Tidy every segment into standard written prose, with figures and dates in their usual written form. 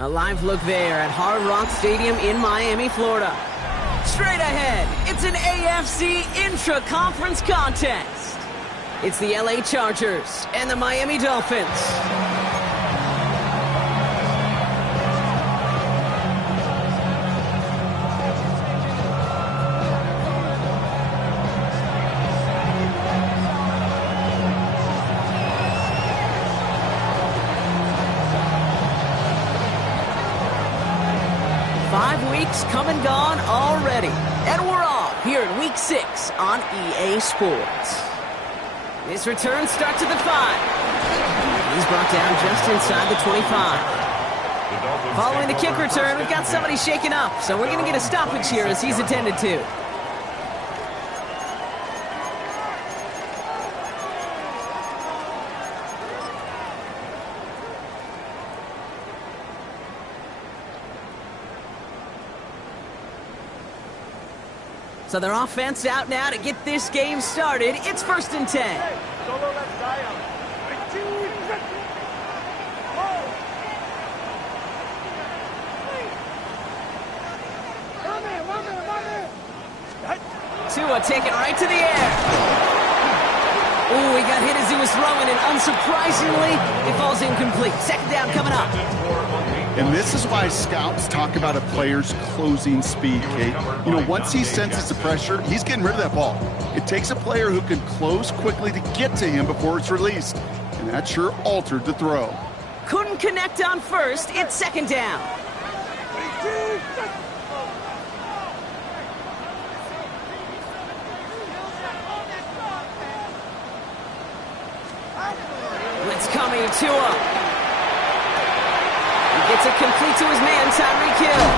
A live look there at Hard Rock Stadium in Miami, Florida. Straight ahead, it's an AFC intra-conference contest. It's the LA Chargers and the Miami Dolphins. Come and gone already. And we're off here in Week 6 on EA Sports. This return starts at the 5. He's brought down just inside the 25. Following the kick return, we've got somebody shaken up, so we're going to get a stoppage here as he's attended to. So their offense out now to get this game started. It's 1st and 10. Tua taken right to the air. Ooh, he got hit as he was throwing, and unsurprisingly, it falls incomplete. 2nd down coming up. And this is why scouts talk about a player's closing speed, Kate. You know, once he senses the pressure, he's getting rid of that ball. It takes a player who can close quickly to get to him before it's released. And that sure altered the throw. Couldn't connect on 1st. It's 2nd down. Blitz coming, Tua. Gets it complete to his man, Tyreek Hill.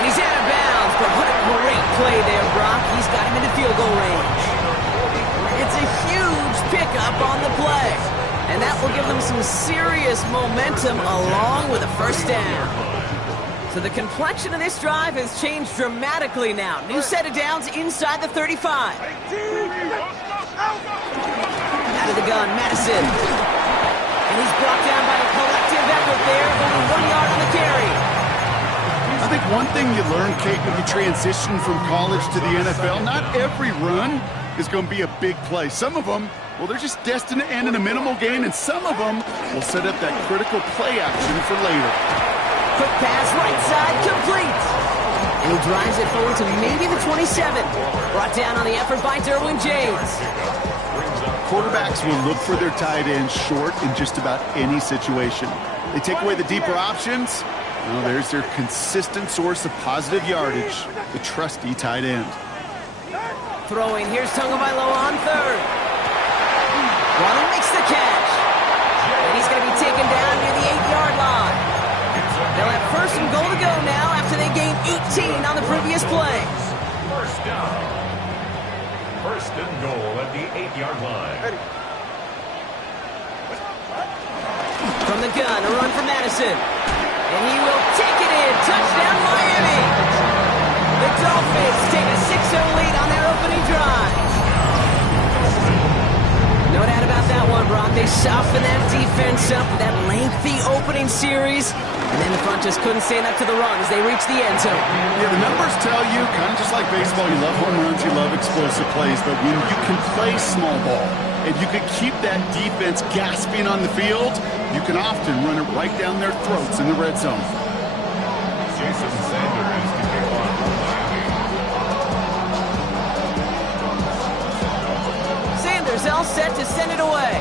And he's out of bounds, but what a great play there, Brock. He's got him into field goal range. It's a huge pickup on the play. And that will give them some serious momentum along with a 1st down. So the complexion of this drive has changed dramatically now. New set of downs inside the 35. Out of the gun, Madison. And he's brought down by a collective effort there, only 1 yard on the carry. I think one thing you learn, Kate, when you transition from college to the NFL, not every run is going to be a big play. Some of them, well, they're just destined to end in a minimal gain, and some of them will set up that critical play action for later. Quick pass, right side, complete. And he drives it forward to maybe the 27. Brought down on the effort by Derwin James. Quarterbacks will look for their tight end short in just about any situation. They take away the deeper options. Well, there's their consistent source of positive yardage, the trusty tight end. Throwing, here's Tagovailoa on 3rd. Waddle makes the catch. And he's going to be taken down near the 8-yard line. They'll have 1st and goal to go now after they gained 18 on the previous play. 1st down. 1st and goal at the 8-yard line. From the gun, a run for Madison. And he will take it in. Touchdown, Miami. The Dolphins take a 6-0 lead on their opening drive. No doubt about that one, Brock. They softened that defense up with that lengthy opening series. And then the front just couldn't stand up to the run as they reached the end zone. Yeah, the numbers tell you, kind of just like baseball, you love home runs, you love explosive plays, but when you can play small ball and you can keep that defense gasping on the field, you can often run it right down their throats in the red zone. Jason Sanders to kick off for Miami. Sanders all set to send it away.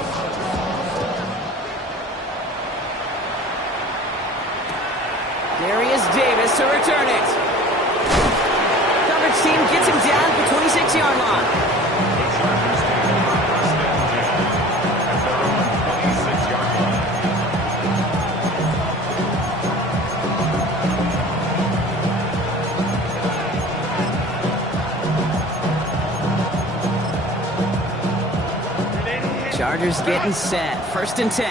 Darius Davis to return it. Coverage team gets him down at the 26-yard line. Chargers getting set. 1st and 10.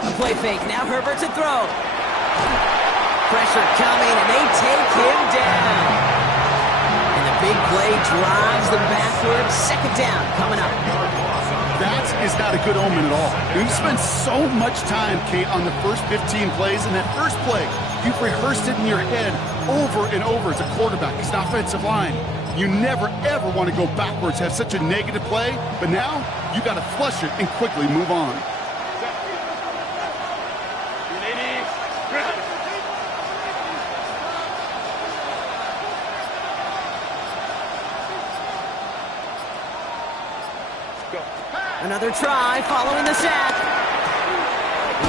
A play fake. Now Herbert to throw. Pressure coming, and they take him down. And the big play drives them backwards. 2nd down coming up. That is not a good omen at all. You spend so much time, Kate, on the first 15 plays, and that first play, you've rehearsed it in your head over and over as a quarterback. It's an offensive line. You never, ever want to go backwards, have such a negative play, but now you got to flush it and quickly move on. Another try following the sack.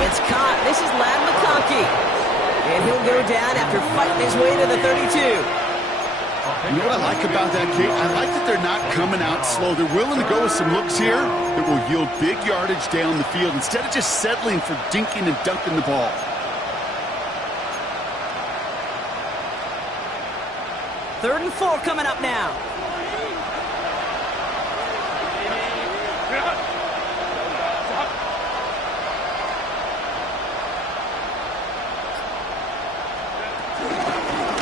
It's caught. This is Lad McConkey. And he'll go down after fighting his way to the 32. You know what I like about that, Kate? I like that they're not coming out slow. They're willing to go with some looks here that will yield big yardage down the field instead of just settling for dinking and dunking the ball. Third and 4 coming up now.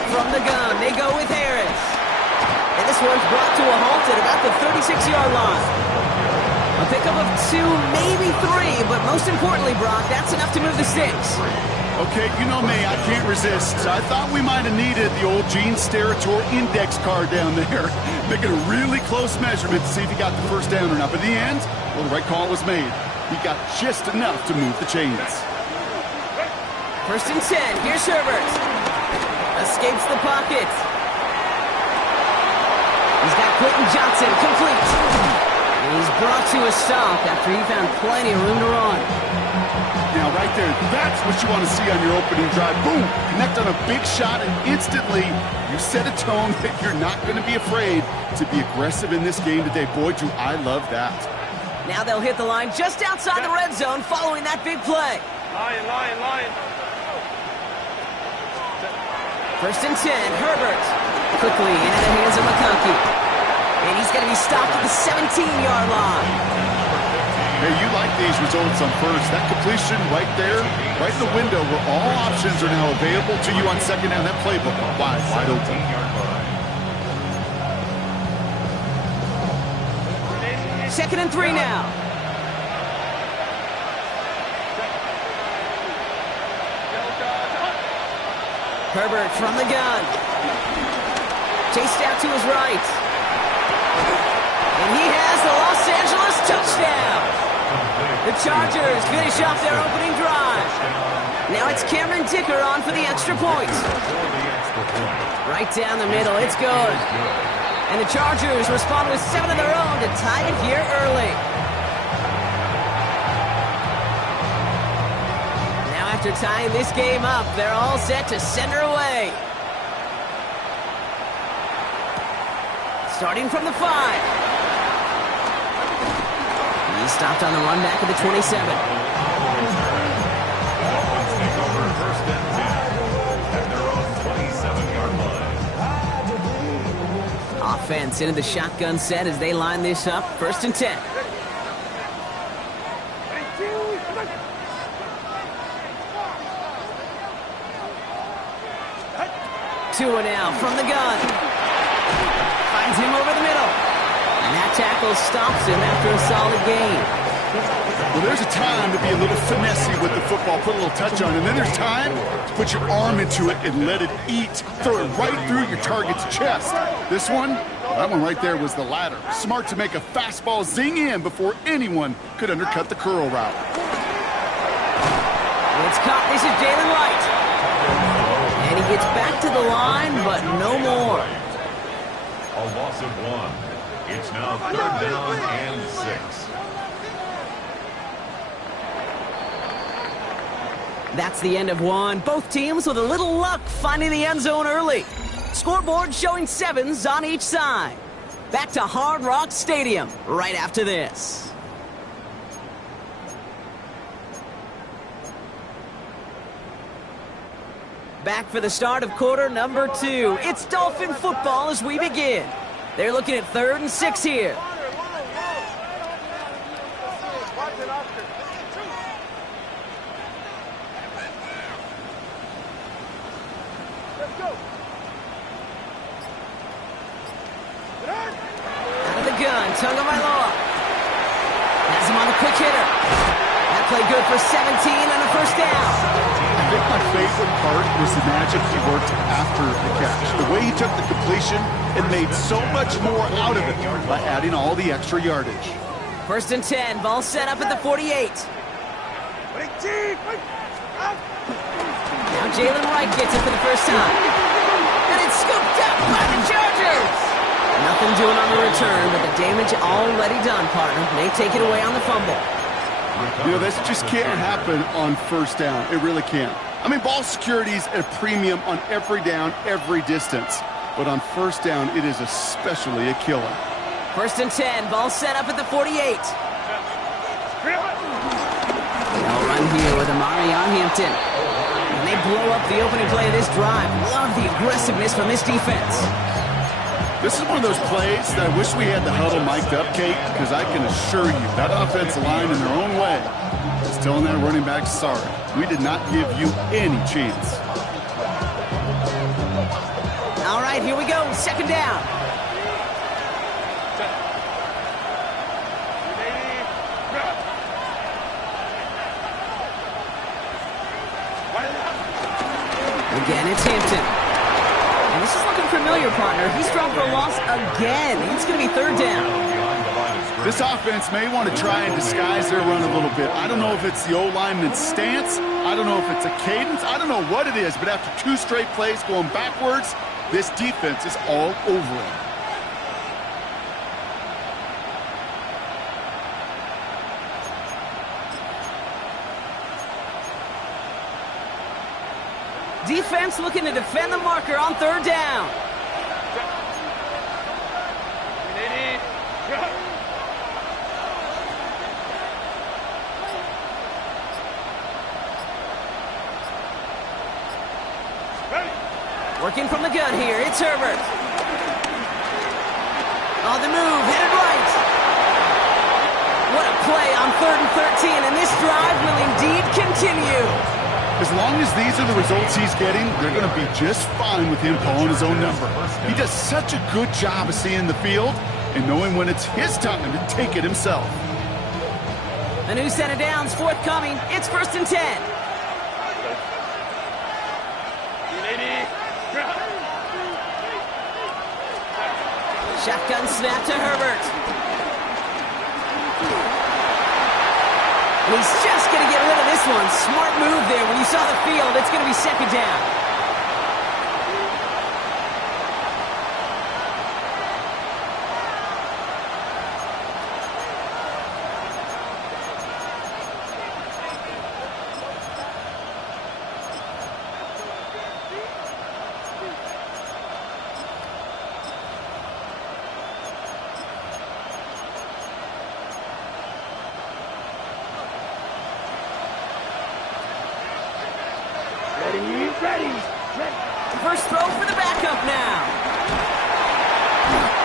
From the gun, they go with Harris. And this one's brought to a halt at about the 36-yard line. A pickup of 2, maybe 3, but most importantly, Brock, that's enough to move the sticks. Okay, you know me, I can't resist. I thought we might have needed the old Gene Steratore index card down there. Making a really close measurement to see if he got the first down or not. But in the end, well, the right call was made. He got just enough to move the chains. 1st and 10, here's Herbert. Escapes the pocket. He's got Clinton Johnson complete. And he's brought to a stop after he found plenty of room to run. Now, right there, that's what you want to see on your opening drive. Boom! Connect on a big shot, and instantly you set a tone that you're not going to be afraid to be aggressive in this game today. Boy, do I love that. Now they'll hit the line just outside the red zone following that big play. Line. 1st and 10, Herbert. Quickly into the hands of McConkey. And he's going to be stopped at the 17-yard line. Hey, you like these results on first. That completion right there, right in the window where all options are now available to you on 2nd down. That playbook wide open. Second and 3 now. Herbert from the gun. Chased out to his right. And he has the Los Angeles touchdown. The Chargers finish off their opening drive. Now it's Cameron Dicker on for the extra point. Right down the middle, it's good. And the Chargers respond with 7 of their own to tie it here early. Now after tying this game up, they're all set to send her away. Starting from the 5. He's stopped on the run back of the 27. Dolphins take over 1st and 10 at their own 27-yard line. Offense into the shotgun set as they line this up. 1st and 10. Tua now from the gun. Finds him over the middle. And that tackle stops him after a solid gain. Well, there's a time to be a little finessey with the football, put a little touch on it. And then there's time to put your arm into it and let it eat. Throw it right through your target's chest. This one, that one right there was the latter. Smart to make a fastball zing in before anyone could undercut the curl route. It's caught. This is Jalen Wright. And he gets back to the line, but no more. A loss of 1. It's now 3rd down and 6. That's the end of one. Both teams with a little luck finding the end zone early. Scoreboard showing 7s on each side. Back to Hard Rock Stadium right after this. Back for the start of quarter number 2. It's Dolphin football as we begin. They're looking at 3rd and 6 here. Out of the gun, Tagovailoa. Has him on the quick hitter. That play good for 17 and a first down. I think my favorite part was the magic he worked after the catch. The way he took the completion and made so much more out of it by adding all the extra yardage. First and 10, ball set up at the 48. Now Jalen Wright gets it for the first time. And it's scooped up by the Chargers. Nothing doing on the return, but the damage already done, partner. They take it away on the fumble. You know, this just can't happen on first down. It really can't. I mean, ball security's at a premium on every down, every distance. But on first down, it is especially a killer. First and 10, ball set up at the 48. They'll run here with Amari on Hampton. And they blow up the opening play of this drive. Love the aggressiveness from this defense. This is one of those plays that I wish we had the huddle mic'd up, Kate, because I can assure you that offensive line in their own way is telling that running back, sorry, we did not give you any chance. All right, here we go, second down. Again, it's Hampton. And this is looking familiar, partner. He's dropped for a loss again. It's going to be third down. This offense may want to try and disguise their run a little bit. I don't know if it's the O-lineman's stance. I don't know if it's a cadence. I don't know what it is, but after two straight plays going backwards, this defense is all over it. Defense looking to defend the marker on third down. Working from the gun here, it's Herbert. On the move, headed right. What a play on 3rd and 13, and this drive will indeed continue. As long as these are the results he's getting, they're going to be just fine with him calling his own number. He does such a good job of seeing the field and knowing when it's his time to take it himself. A new set of downs forthcoming. It's 1st and 10. Shotgun snap to Herbert. And he's just going to get rid of this one. Smart move there. When you saw the field, it's going to be second down. Ready. First throw for the backup now.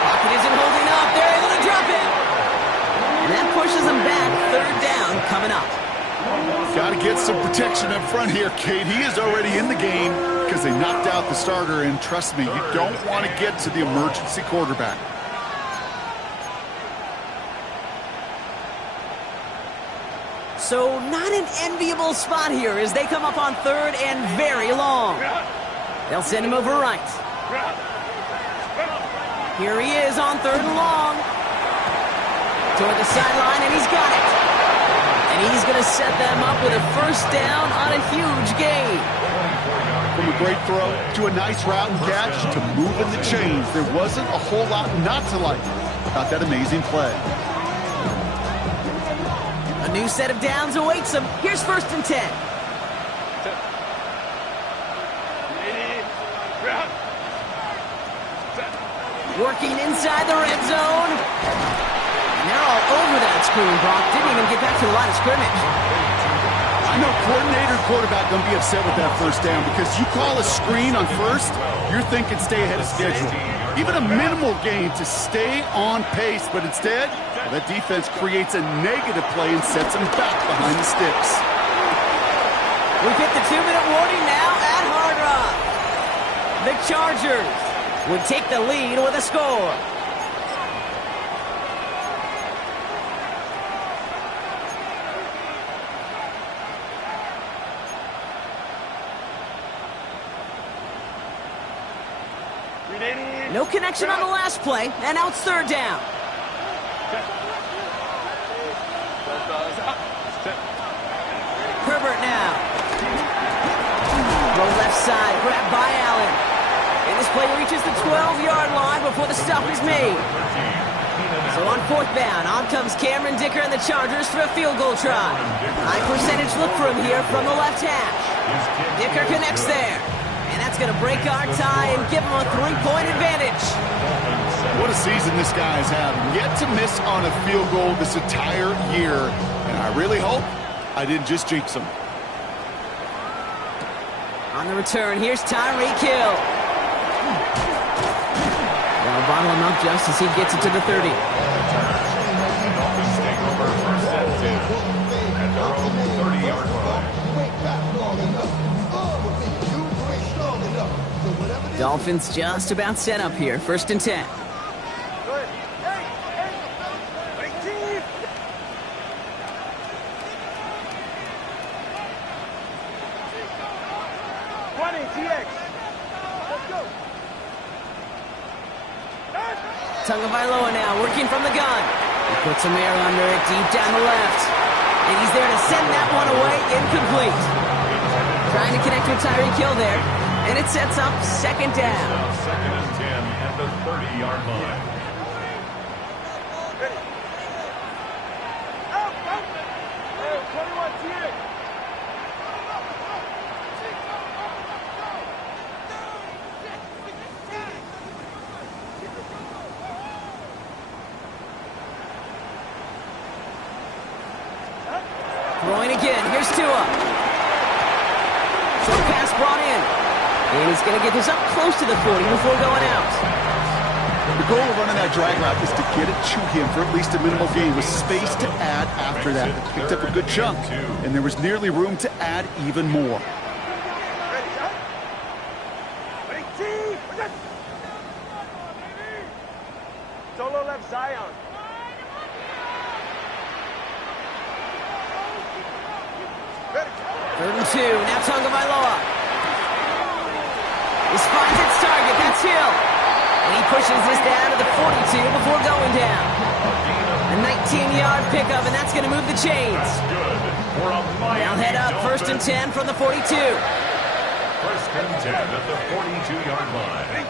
Pocket isn't holding up. They're able to drop it. And that pushes them back. Third down coming up. Got to get some protection up front here, Kate. He is already in the game because they knocked out the starter. And trust me, you don't want to get to the emergency quarterback. So not an enviable spot here as they come up on third and very long. They'll send him over right. Here he is on third and long. Toward the sideline, and he's got it. And he's going to set them up with a first down on a huge gain. From a great throw to a nice route and catch to moving the chains, there wasn't a whole lot not to like about that amazing play. A new set of downs awaits him. Here's 1st and 10. Working inside the red zone. And they're all over that screen, Brock. Didn't even get back to the line of scrimmage. I know coordinator and quarterback going to be upset with that first down because you call a screen on first, you're thinking stay ahead of schedule. Even a minimal gain to stay on pace, but instead, that defense creates a negative play and sets them back behind the sticks. We've hit the 2-minute warning now at Hard Rock. The Chargers would take the lead with a score. No connection on the last play, and now it's third down. Herbert now. Throw left side, grabbed by Allen. And this play reaches the 12-yard line before the stop is made. So on fourth down, on comes Cameron Dicker and the Chargers for a field goal try. High percentage look for him here from the left hash. Dicker connects there. And that's going to break our tie and give him a 3-point advantage. What a season this guy's had. Yet to miss on a field goal this entire year. And I really hope I didn't just jinx him. On the return, here's Tyreek Hill. They'll bottle him up just as he gets it to the 30. Dolphins just about set up here. First and 10. Tagovailoa now working from the gun. He puts some air under it deep down the left. And he's there to send that one away. Incomplete. Trying to connect with Tyreek Hill there. And it sets up second down. Second and 10 at the 30-yard line. Throwing again. Here's Tua. Short pass brought in. And he's going to get this up close to the 40 before going out. The goal of running that drag route is to get it to him for at least a minimal gain with space to add after that. They picked up a good chunk, and there was nearly room to add even more. Solo left Zion. Third and 2. Now Tagovailoa. This finds its target. That's Hill. And he pushes this down to the 42 before going down. A 19-yard pickup, and that's going to move the chains. Now head up, first and 10 from the 42. First and 10 at the 42-yard line. Hey!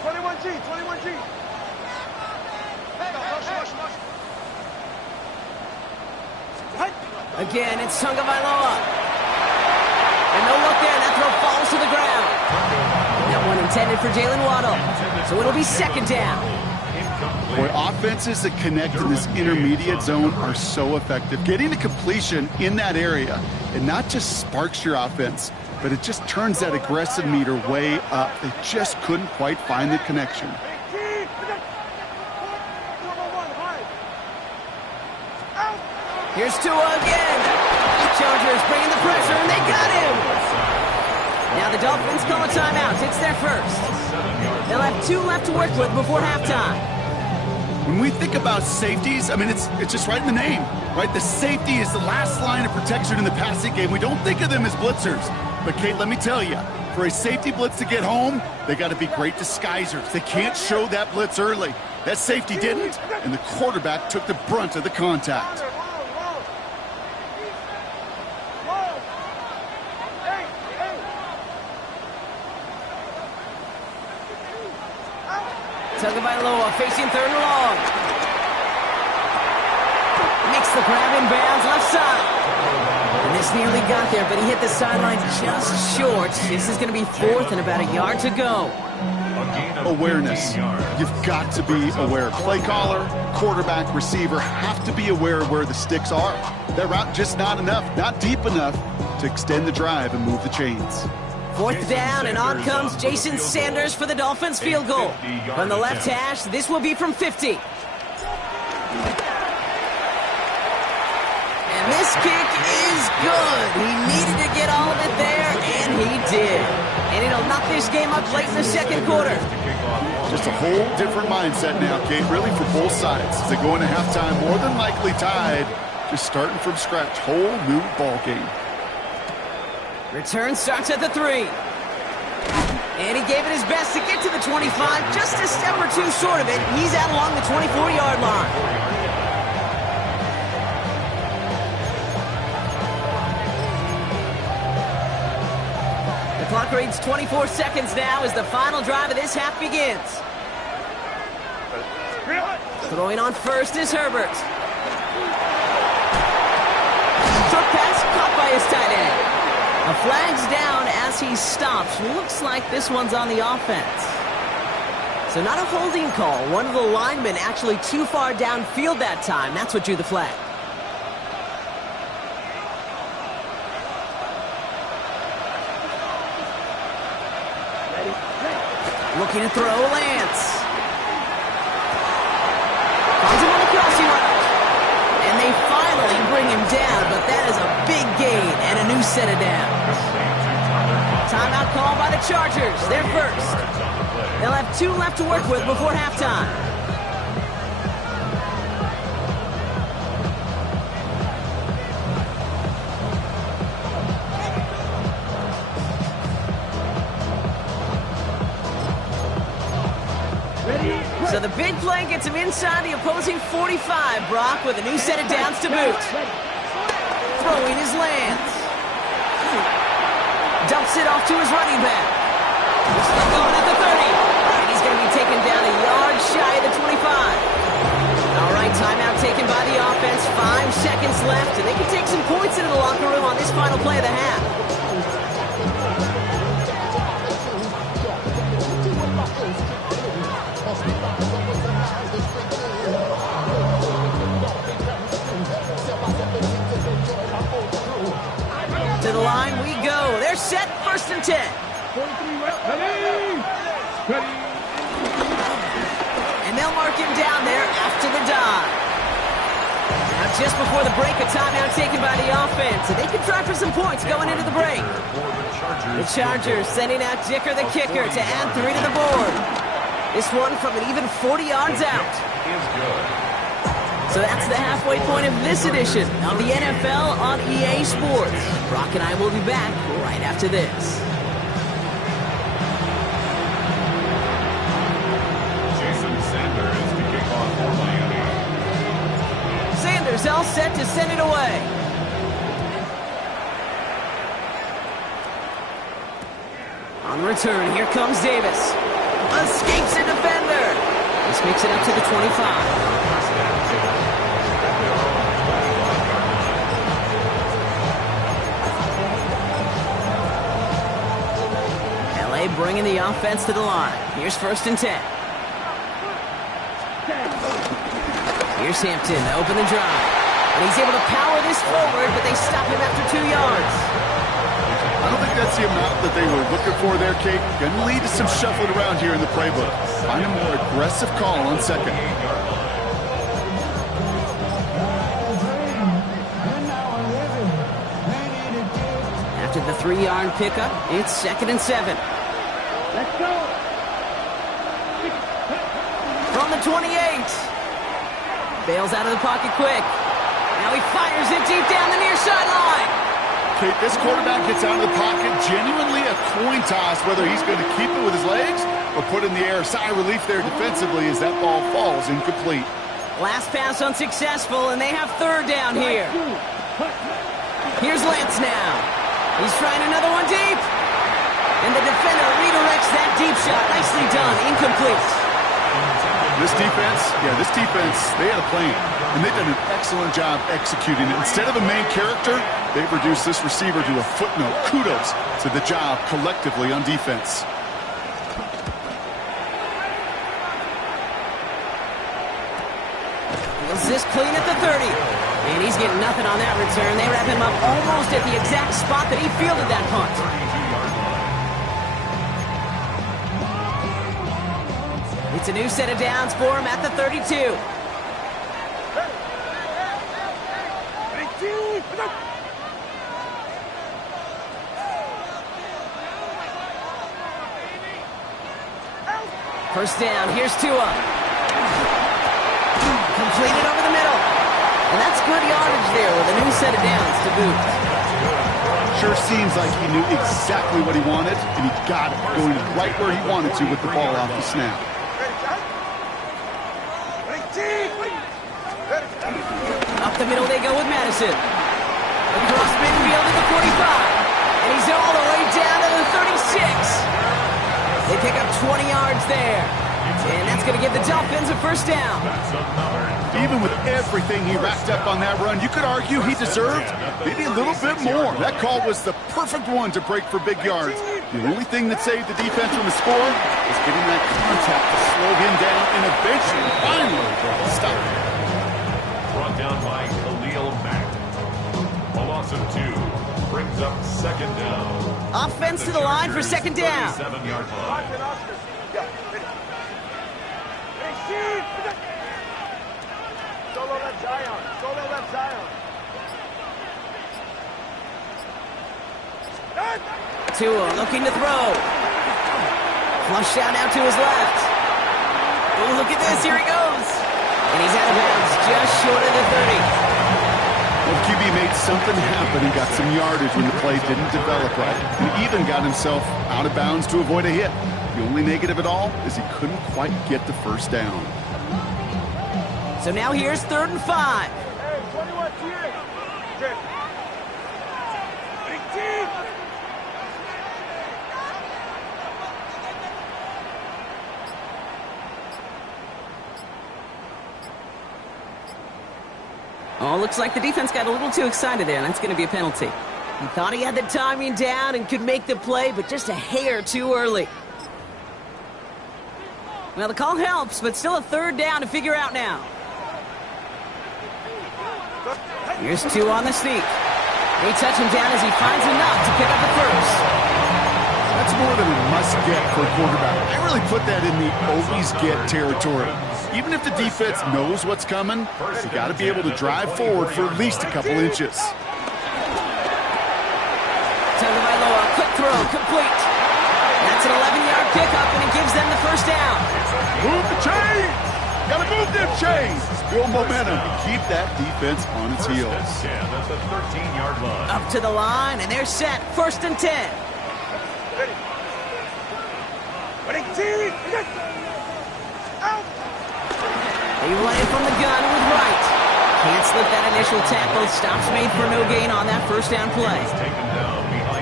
21G, 21G. Again, it's Tagovailoa. And no look there, that throw falls to the ground. That one intended for Jalen Waddle. So it'll be second down. Boy, offenses that connect in this intermediate zone are so effective. Getting the completion in that area, it not just sparks your offense, but it just turns that aggressive meter way up. They just couldn't quite find the connection. Here's Tua again. Chargers bringing the pressure, and they got him. Now the Dolphins call a timeout. It's their first. They'll have 2 left to work with before halftime. When we think about safeties, I mean, it's just right in the name, right? The safety is the last line of protection in the passing game. We don't think of them as blitzers. But, Kate, let me tell you, for a safety blitz to get home, they got to be great disguisers. They can't show that blitz early. That safety didn't, and the quarterback took the brunt of the contact. Tagovailoa facing third and long. Makes the grab in bounds left side. And this nearly got there, but he hit the sideline just short. This is going to be fourth and about a yard to go. Awareness. You've got to be aware. Play caller, quarterback, receiver have to be aware of where the sticks are. That route just not enough, not deep enough to extend the drive and move the chains. Fourth down, and on comes Jason Sanders for the Dolphins field goal. From the left hash, this will be from 50. And This kick is good. He needed to get all of it there, and he did. And it'll knock this game up late in the second quarter. Just a whole different mindset now, Kate, really for both sides. As they go into halftime, more than likely tied. Just starting from scratch. Whole new ball game. Return starts at the 3. And he gave it his best to get to the 25. Just a step or two short of it. He's out along the 24-yard line. The clock reads 24 seconds now as the final drive of this half begins. Throwing on first is Herbert. Short pass caught by his tight end. A flag's down as he stops. Looks like this one's on the offense. So not a holding call. One of the linemen actually too far downfield that time. That's what drew the flag. Looking to throw, Lance. Finds him on the crossing route. And they finally bring him down, but that is a big gain and a new set of downs. Timeout call by the Chargers. They're first. They'll have 2 left to work with before halftime. So the big play gets him inside the opposing 45, Brock, with a new set of downs to boot. Throwing his Lance. Dumps it off to his running back. He's still going at the 30. And he's going to be taken down a yard shy of the 25. All right, timeout taken by the offense. 5 seconds left, and they can take some points into the locker room on this final play of the half. To the line we go. They're set, 1st and 10. And they'll mark him down there after the dive. Now just before the break, a timeout taken by the offense. And they can try for some points going into the break. The Chargers sending out Dicker the kicker to add 3 to the board. This one from an even 40 yards out. So that's the halfway point of this edition of the NFL on EA Sports. Brock and I will be back right after this. Jason Sanders to kick off for Miami. Sanders all set to send it away. On return, here comes Davis. Escapes a defender. This makes it up to the 25. Bringing the offense to the line. Here's 1st and 10. Here's Hampton to open the drive. And he's able to power this forward, but they stop him after 2 yards. I don't think that's the amount that they were looking for there, Kate. Going to lead to some shuffling around here in the playbook. Find a more aggressive call on 2nd. After the 3-yard pickup, it's 2nd and 7. Let's go. From the 28. Bails out of the pocket quick. Now he fires it deep down the near sideline. Kate, this quarterback gets out of the pocket, genuinely a coin toss whether he's going to keep it with his legs or put in the air. Sigh of relief there defensively as that ball falls incomplete. Last pass unsuccessful, and they have 3rd down here. Here's Lance now. He's trying another one deep. And the defender redirects that deep shot. Nicely done. Incomplete. This defense, they had a plan. And they've done an excellent job executing it. Instead of a main character, they've reduced this receiver to a footnote. Kudos to the job collectively on defense. Feels this clean at the 30. And he's getting nothing on that return. They wrap him up almost at the exact spot that he fielded that punt. It's a new set of downs for him at the 32. First down, here's Tua. Completed over the middle. And that's good yardage there with a new set of downs to boot. Sure seems like he knew exactly what he wanted, and he got it, going right where he wanted to with the ball off the snap. Up the middle they go with Madison. Across midfield to the 45. And he's all the way down to the 36. They pick up 20 yards there. And that's going to give the Dolphins a first down. Even with everything he racked up on that run, you could argue he deserved maybe a little bit more. That call was the perfect one to break for big yards. The only thing that saved the defense from a score was getting that contact to slow him down and eventually, finally, stop him. Brought down by Khalil Mack. A loss of 2 brings up second down. Offense to the line for second down. 7-yard line. Solo left Zion. Solo left Zion. Tua looking to throw. Flush out now to his left. Oh, look at this. Here he goes. And he's out of bounds just short of the 30. Well, QB made something happen and got some yardage when the play didn't develop right. He even got himself out of bounds to avoid a hit. The only negative at all is he couldn't quite get the first down. So now here's 3rd and 5. Hey, 21 here. Check. Big team. Oh, looks like the defense got a little too excited there, and that's going to be a penalty. He thought he had the timing down and could make the play, but just a hair too early. Well, the call helps, but still a 3rd down to figure out now. Here's 2 on the sneak. They touch him down as he finds enough to pick up the first. That's more than a must-get for a quarterback. I really put that in the always-get territory. Even if the defense knows what's coming, you got to be able to drive forward for at least a couple inches. Tagovailoa, quick throw, complete. That's an 11-yard pickup, and it gives them the first down. Move the chains! Got to move them chains! Build momentum and keep that defense on its heels. That's a 13-yard line. Up to the line, and they're set. 1st and 10. Ready. Ready, team. Out. They run it from the gun with Wright. Can't slip that initial tackle. Stops made for no gain on that first down play.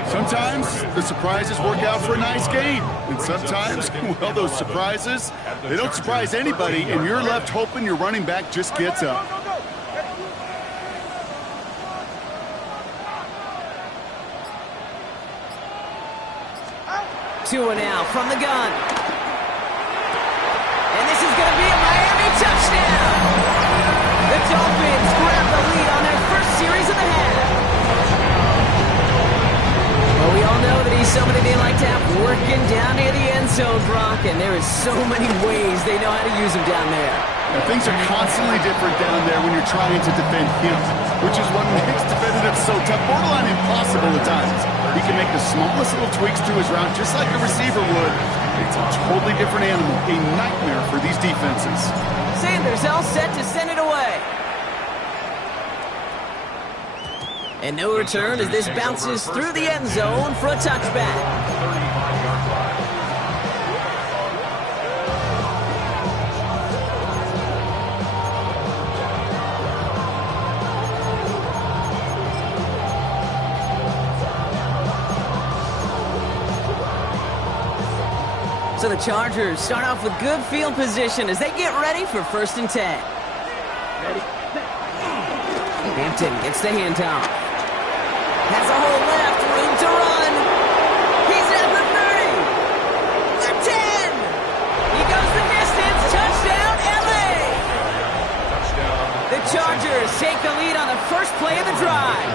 Sometimes the surprises work out for a nice game. And sometimes, well, those surprises, they don't surprise anybody, and you're left hoping your running back just gets up. Tua now from the gun. And this is going to be a Miami touchdown. The Dolphins grab the lead on their first series of the half. Well, we all know that he's somebody they like to have working down near the end zone, Brock, and there is so many ways they know how to use him down there. Now, things are constantly different down there when you're trying to defend him, which is what makes defending him so tough, borderline impossible at times. He can make the smallest little tweaks to his route just like a receiver would. It's a totally different animal, a nightmare for these defenses. Sanders all set to send it away. And no return as this bounces through the end zone for a touchback. 35-yard line. So the Chargers start off with good field position as they get ready for 1st and 10. Ready? Hampton gets the handoff. Has a hole left, room to run. He's at the 30. The 10. He goes the distance. Touchdown, LA. The Chargers take the lead on the first play of the drive.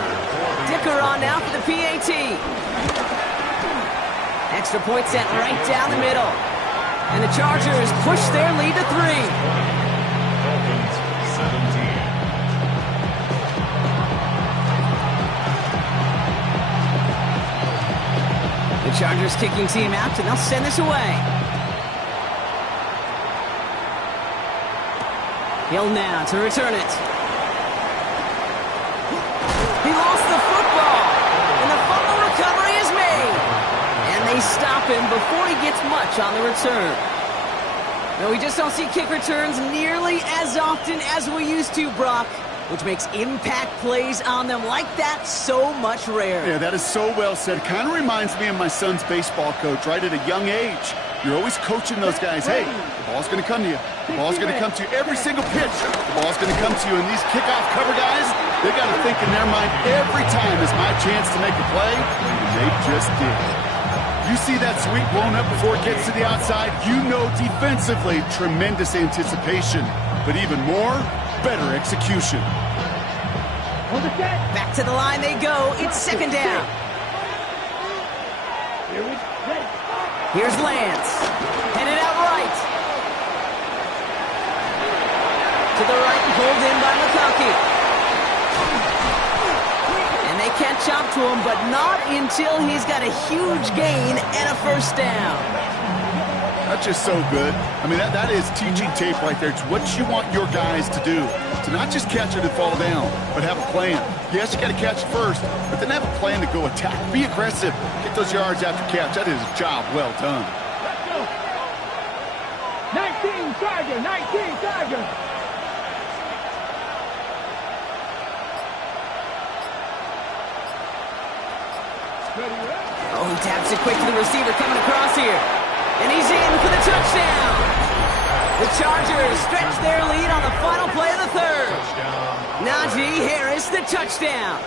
Dicker on now for the PAT. Extra point sent right down the middle. And the Chargers push their lead to 3. Dolphins 17. The Chargers kicking team out, and they'll send this away. Hill now to return it. He lost the football, and the fumble recovery is made. And they stop him before he gets much on the return. No, we just don't see kick returns nearly as often as we used to, Brock, which makes impact plays on them like that so much rarer. Yeah, that is so well said. Kind of reminds me of my son's baseball coach, right at a young age. You're always coaching those guys, hey, the ball's going to come to you. The ball's going to come to you every single pitch. The ball's going to come to you. And these kickoff cover guys, they got to think in their mind every time is my chance to make a play, and they just did. You see that sweep blown up before it gets to the outside, you know defensively, tremendous anticipation. But even more, better execution. Back to the line they go. It's second down. Here's Lance. Headed out right. To the right and pulled in by McConkey. And they catch up to him, but not until he's got a huge gain and a first down. That's just so good. I mean, that is teaching tape right there. It's what you want your guys to do. To not just catch it and fall down, but have a plan. Yes, you got to catch it first, but then have a plan to go attack. Be aggressive. Get those yards after catch. That is a job well done. Let's go. 19 Tiger, 19 Tiger. Oh, he taps it quick to the receiver coming across here. And he's in for the touchdown. The Chargers stretch their lead on the final play of the third. Najee Harris, the touchdown.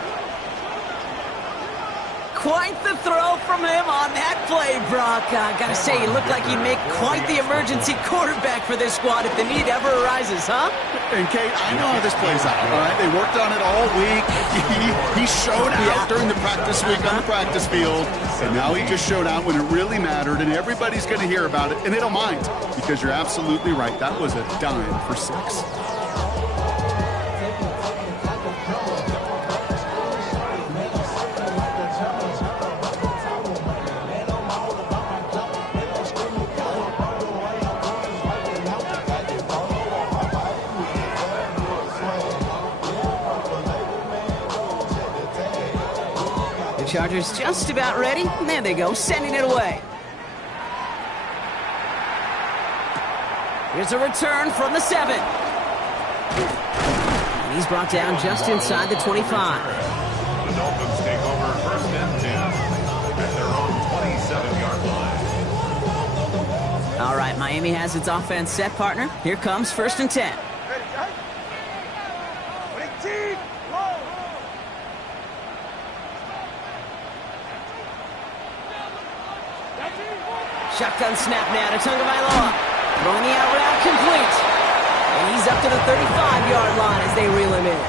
Quite the throw from him on that play, Brock. Gotta say, he looked like he'd make quite the emergency quarterback for this squad if the need ever arises, huh? And, Kate, I know how this plays out, all right? They worked on it all week. He showed out during the practice week on the practice field, and now he just showed out when it really mattered, and everybody's going to hear about it, and they don't mind, because you're absolutely right. That was a dime for 6. Chargers just about ready. There they go, sending it away. Here's a return from the 7. And he's brought down just inside the 25. The Dolphins take over first and 10 at their own 27-yard line. All right, Miami has its offense set, partner. Here comes first and 10. Shotgun snap now to Tagovailoa. Throwing the out route complete. And he's up to the 35-yard line as they reel him in.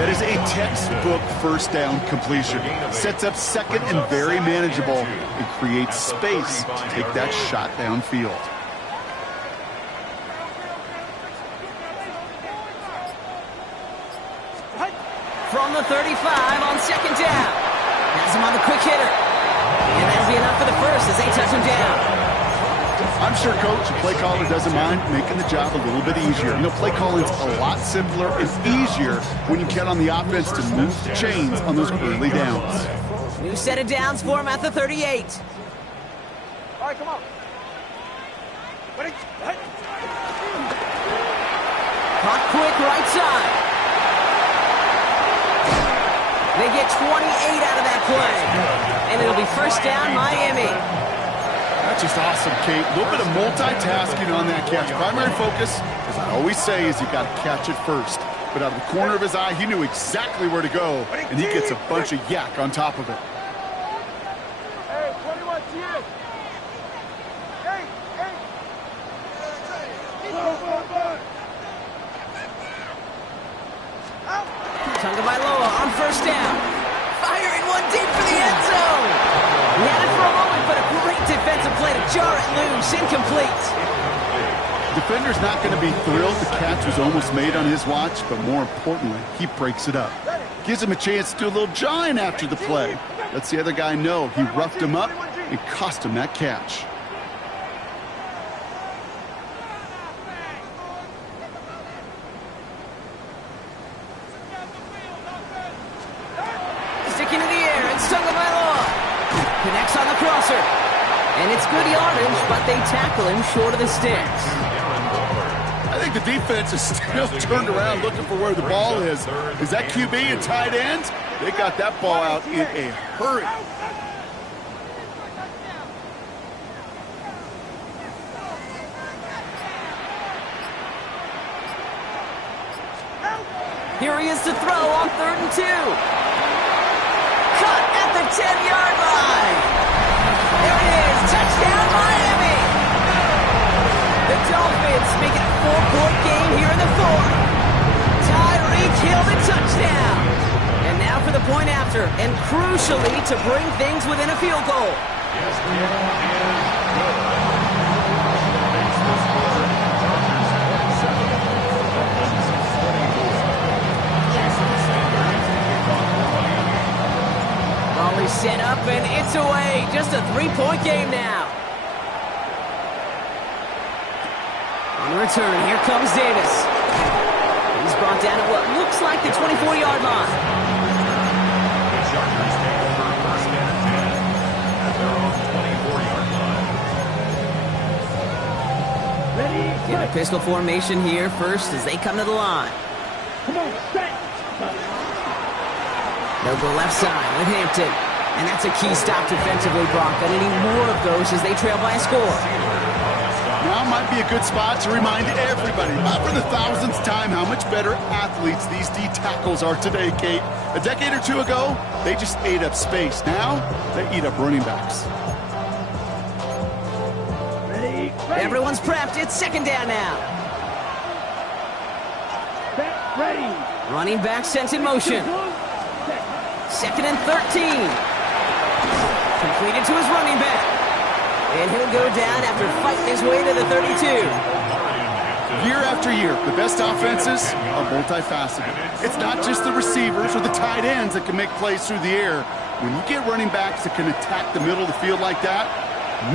That is a textbook first down completion. Sets up second and very manageable and creates space to take that shot downfield. From the 35 on second down. Has him on the quick hitter. And that'll be enough for the first as they touch him down. I'm sure Coach and play caller doesn't mind making the job a little bit easier. You know, play calling's a lot simpler and easier when you count on the offense to move the chains on those early downs. New set of downs for him at the 38. All right, come on. Ready? Caught quick right side. They get 28 out of that play. And it'll be first down, Miami. That's just awesome, Kate. A little bit of multitasking on that catch. Primary focus, as I always say, is you got to catch it first. But out of the corner of his eye, he knew exactly where to go, and he gets a bunch of yak on top of it. Hey, 21 here. Hey, hey. Tagovailoa on first down. Firing one deep for the end zone. He had it for a moment, but a great defensive play to jar it loose. Incomplete. Defender's not going to be thrilled the catch was almost made on his watch, but more importantly, he breaks it up. Gives him a chance to do a little jawing after the play. Lets the other guy know he roughed him up and cost him that catch. And it's good yardage, but they tackle him short of the sticks. I think the defense is still turned around looking for where the ball is. Is that QB and tight end? They got that ball out in a hurry. Here he is to throw on 3rd and 2. Cut at the 10-yard line. There it is. Touchdown, Miami. The Dolphins make it a 4-point game here in the 4th. Tyreek Hill the touchdown. And now for the point after, and crucially to bring things within a field goal. Yes, it is good. Set up and it's away. Just a 3-point game now. On the return, here comes Davis. He's brought down at what looks like the 24-yard line. The Chargers take over 1st and 10 at their own 24-yard line. Ready? In a pistol formation here first as they come to the line. Come on, set. They'll go left side with Hampton. And that's a key stop defensively, Brock. Gonna need more of those as they trail by a score. Now might be a good spot to remind everybody, not for the 1000th time, how much better athletes these D tackles are today, Kate. A decade or two ago, they just ate up space. Now, they eat up running backs. Ready? Everyone's prepped. It's 2nd down now. Set. Ready. Running back sent in motion. 2nd and 13. Completed to his running back. And he'll go down after fighting his way to the 32. Year after year, the best offenses are multifaceted. It's not just the receivers or the tight ends that can make plays through the air. When you get running backs that can attack the middle of the field like that,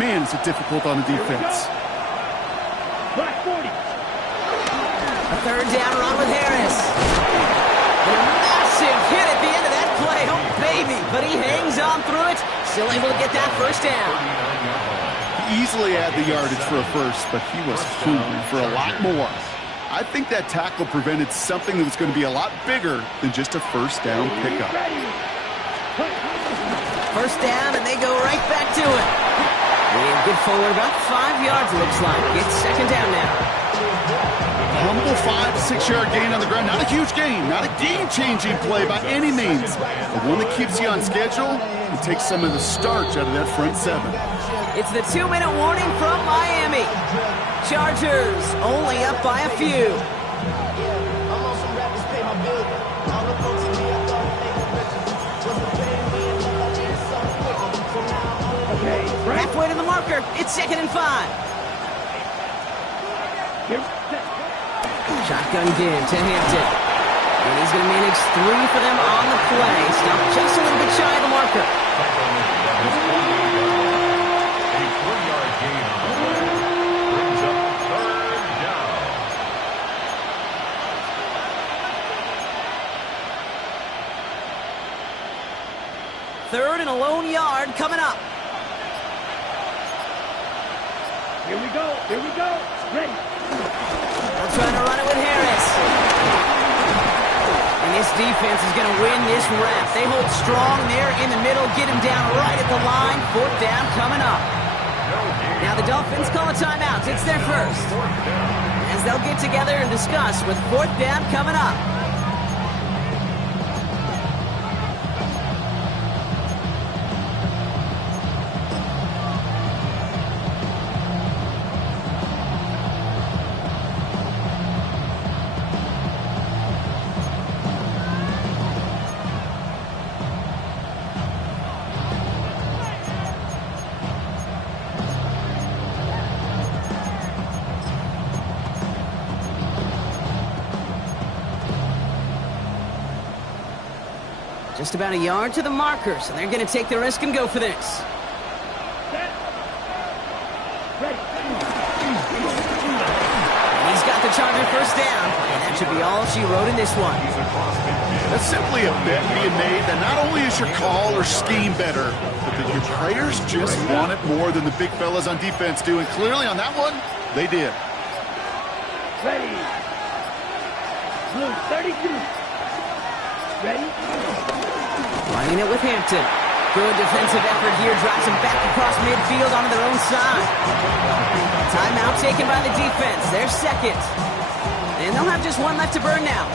man, is it difficult on the defense. Black 40. A 3rd down run with Harris. And a massive hit at the end of that play. Oh, baby. But he hangs on through it. Still able to get that 1st down. He easily had the yardage for a first, but he was hungry for a lot more. I think that tackle prevented something that was going to be a lot bigger than just a 1st down pickup. 1st down, and they go right back to it. And good forward, about 5 yards, looks like. It's 2nd down now. Humble 5-6-yard gain on the ground. Not a huge gain, not a game-changing play by any means, but one that keeps you on schedule and takes some of the starch out of that front 7. It's the 2-minute warning from Miami. Chargers only up by a few. Halfway to the marker. It's 2nd and 5. Shotgun again to Hampton. And he's going to manage 3 for them on the play. Stop just a little bit shy of the marker. A 3-yard gain on the play. Brings up 3rd down. 3rd and a lone yard coming up. Here we go. Here we go. Ready. They're trying to run it with Harris. And this defense is going to win this rep. They hold strong there in the middle, get him down right at the line. 4th down coming up. Now the Dolphins call a timeout. It's their first. As they'll get together and discuss with 4th down coming up. Just about a yard to the marker, so they're going to take the risk and go for this. Set. Ready. And he's got the Charger first down, and that should be all she wrote in this one. That's simply a bet being made that not only is your call or scheme better, but that your players just want it more than the big fellas on defense do. And clearly on that one, they did. Ready. Blue 32. Ready? Running it with Hampton. Good defensive effort here. Drives them back across midfield onto their own side. Timeout taken by the defense. They're second. And they'll have just one left to burn now.